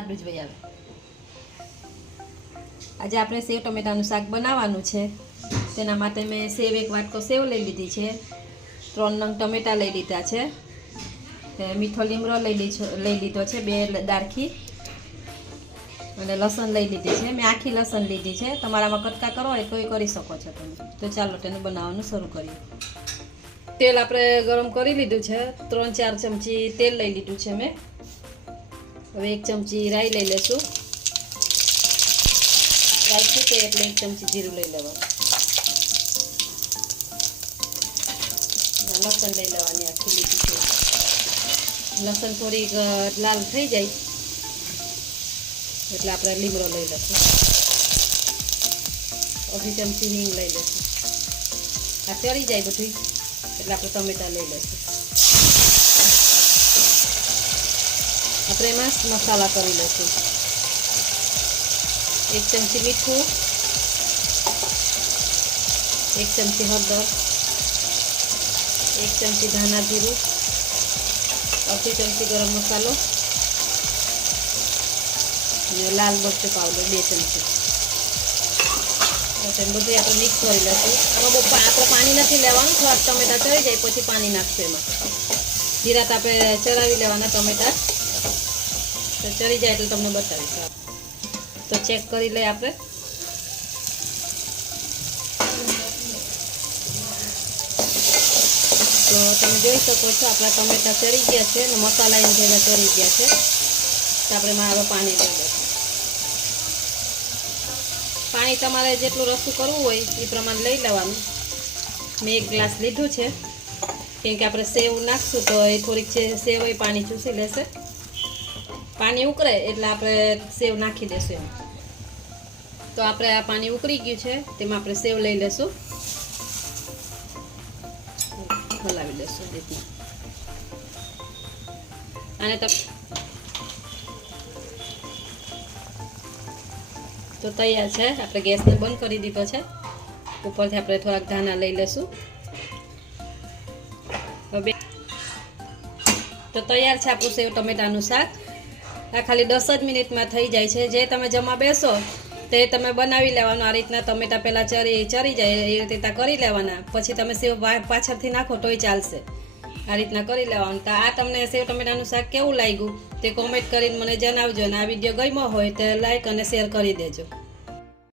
આટલું જ વહી આવે. આજે આપણે સેવ ટમેટાનું શાક બનાવવાનું છે. તેના માટે મેં સેવ એક વાટકો સેવ લઈ લીધી છે, 3 નંગ ટમેટા લઈ લીધા છે, મીઠો લીમડો લઈ લીધો છે, 2 ડાળખી અને લસણ લઈ લીધી છે. મેં આખી લસણ લીધી છે, તમારામાં કટકા કરો હોય તોય કરી શકો છો તમે. તો ચાલો તેને બનાવવાનું શરૂ કરીએ. તેલ આપણે ગરમ કરી લીધું છે, 3-4 ચમચી તેલ લઈ લીધું છે મેં. હવે 1 ચમચી રાઈ લઈ લેશું. રાઈ ફૂટે એટલે 1 ચમચી જીરું લઈ લેવાનું. લસણ લઈ લેવાની આખી લીધી છે. લસણ થોડીક લાલ થઈ જાય એટલે આપણે લીમડો લઈ લઈશું. અડધી ચમચી હિંગ લઈ લઈશું. આ ચડી જાય બધું એટલે આપણે ટમેટા લઈ લઈશું. આપણે એમાં મસાલા કરી લઈશું. 1 ચમચી મીઠું, 1 ચમચી હળદર, 1 ચમચી ધાણા જીરું, અડધી ચમચી ગરમ મસાલો અને લાલ મરચું પાવડર 2 ચમચી. બધું આપણે મિક્સ કરી લઈશું. આમાં આપણે પાણી નથી લેવાનું, થોડાક ટમેટા ચડી જાય પછી પાણી નાખશું એમાં. જીરાત આપણે ચડાવી લેવાના ટમેટા, તો ચડી જાય એટલે તમને બતાવીશું. તો ચેક કરી લઈએ આપણે. તો તમે જોઈ શકો છો આપણા ટમેટા ચડી ગયા છે અને મસાલા એની ભેગા ચડી ગયા છે. તો આપણે મારો પાણી લઈ લઈશું. પાણી તમારે જેટલું રસું કરવું હોય એ પ્રમાણે લઈ લેવાનું. મેં 1 ગ્લાસ લીધું છે, કેમ કે આપણે સેવ નાખશું તો એ થોડીક સેવ એ પાણી ચૂસી લેશે. પાણી ઉકળે એટલે આપણે સેવ નાખી દઈશું એમ. તો આપણે આ પાણી ઉકળી ગયું છે, તેમાં આપણે સેવ લઈ લેશું. હલાવી લેશું રીતના. અને તો તૈયાર છે. આપણે ગેસને બંધ કરી દીધો છે. ઉપરથી આપણે થોડાક ધાણા લઈ લેશું. હવે તો તૈયાર છે આપણું સેવ ટમેટાનું શાક. આ ખાલી 10 જ મિનિટમાં થઈ જાય છે. જે તમે જમવા બેસો તે તમે બનાવી લેવાનું. આ રીતના ટમેટા પહેલાં ચરી જાય એ રીતે કરી લેવાના. પછી તમે સેવ પાછળથી નાખો તોય ચાલશે. આ રીતના કરી લેવાનું. તો આ તમને સેવ ટમેટાનું શાક કેવું લાગ્યું તે કોમેન્ટ કરીને મને જણાવજો. અને આ વિડીયો ગમ્યો હોય તો લાઈક અને શેર કરી દેજો.